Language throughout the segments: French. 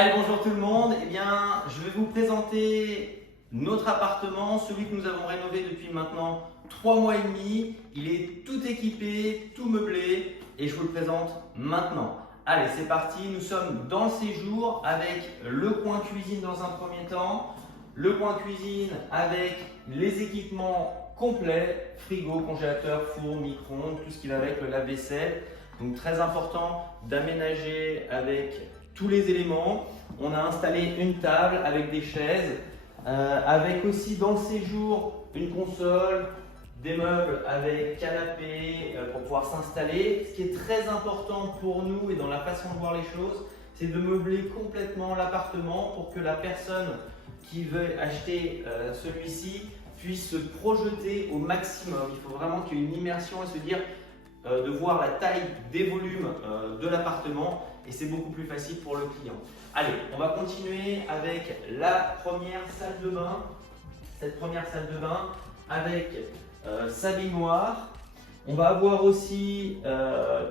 Allez, bonjour tout le monde. Eh bien, je vais vous présenter notre appartement, celui que nous avons rénové depuis maintenant 3 mois et demi. Il est tout équipé, tout meublé et je vous le présente maintenant. Allez, c'est parti. Nous sommes dans le séjour avec le coin cuisine dans un premier temps, le coin cuisine avec les équipements complets, frigo, congélateur, four, micro-ondes, tout ce qui va avec, le lave-vaisselle. Donc très important d'aménager avec tous les éléments. On a installé une table avec des chaises, avec aussi dans le séjour une console, des meubles avec canapé pour pouvoir s'installer. Ce qui est très important pour nous et dans la façon de voir les choses, c'est de meubler complètement l'appartement pour que la personne qui veut acheter celui-ci puisse se projeter au maximum. Il faut vraiment qu'il y ait une immersion et se dire de voir la taille des volumes de l'appartement et c'est beaucoup plus facile pour le client. Allez, on va continuer avec la première salle de bain. Cette première salle de bain avec sa baignoire. On va avoir aussi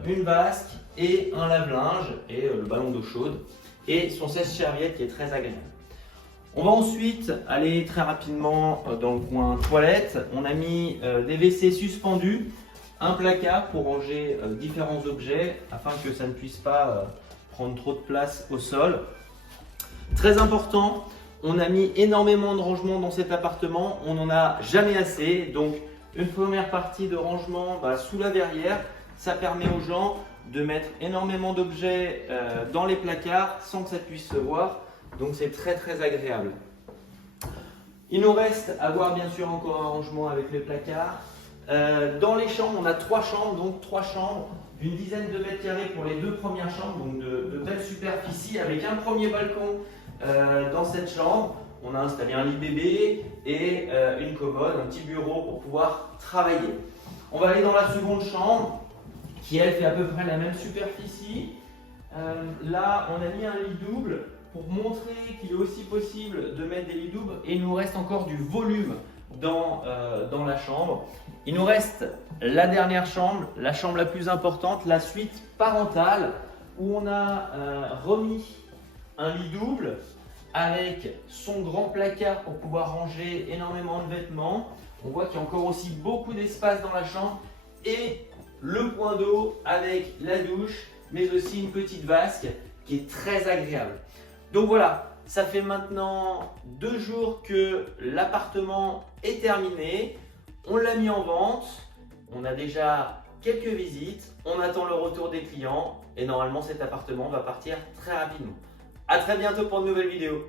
une vasque et un lave-linge et le ballon d'eau chaude et son sèche-serviette qui est très agréable. On va ensuite aller très rapidement dans le coin toilette. On a mis des WC suspendus, un placard pour ranger différents objets afin que ça ne puisse pas prendre trop de place au sol. Très important, on a mis énormément de rangements dans cet appartement, on n'en a jamais assez. Donc une première partie de rangement sous la verrière, ça permet aux gens de mettre énormément d'objets dans les placards sans que ça puisse se voir. Donc c'est très agréable. Il nous reste à voir bien sûr encore un rangement avec les placards. Dans les chambres, on a 3 chambres, donc 3 chambres d'une dizaine de mètres carrés pour les 2 premières chambres, donc de belles superficies avec un premier balcon dans cette chambre. On a installé un lit bébé et une commode, un petit bureau pour pouvoir travailler. On va aller dans la seconde chambre qui elle fait à peu près la même superficie. Là, on a mis un lit double pour montrer qu'il est aussi possible de mettre des lits doubles et il nous reste encore du volume dans la chambre. Il nous reste la dernière chambre, la chambre la plus importante, la suite parentale où on a remis un lit double avec son grand placard pour pouvoir ranger énormément de vêtements. On voit qu'il y a encore aussi beaucoup d'espace dans la chambre et le point d'eau avec la douche mais aussi une petite vasque qui est très agréable. Donc voilà, ça fait maintenant 2 jours que l'appartement est terminé. On l'a mis en vente, on a déjà quelques visites, on attend le retour des clients et normalement cet appartement va partir très rapidement. A très bientôt pour une nouvelle vidéo.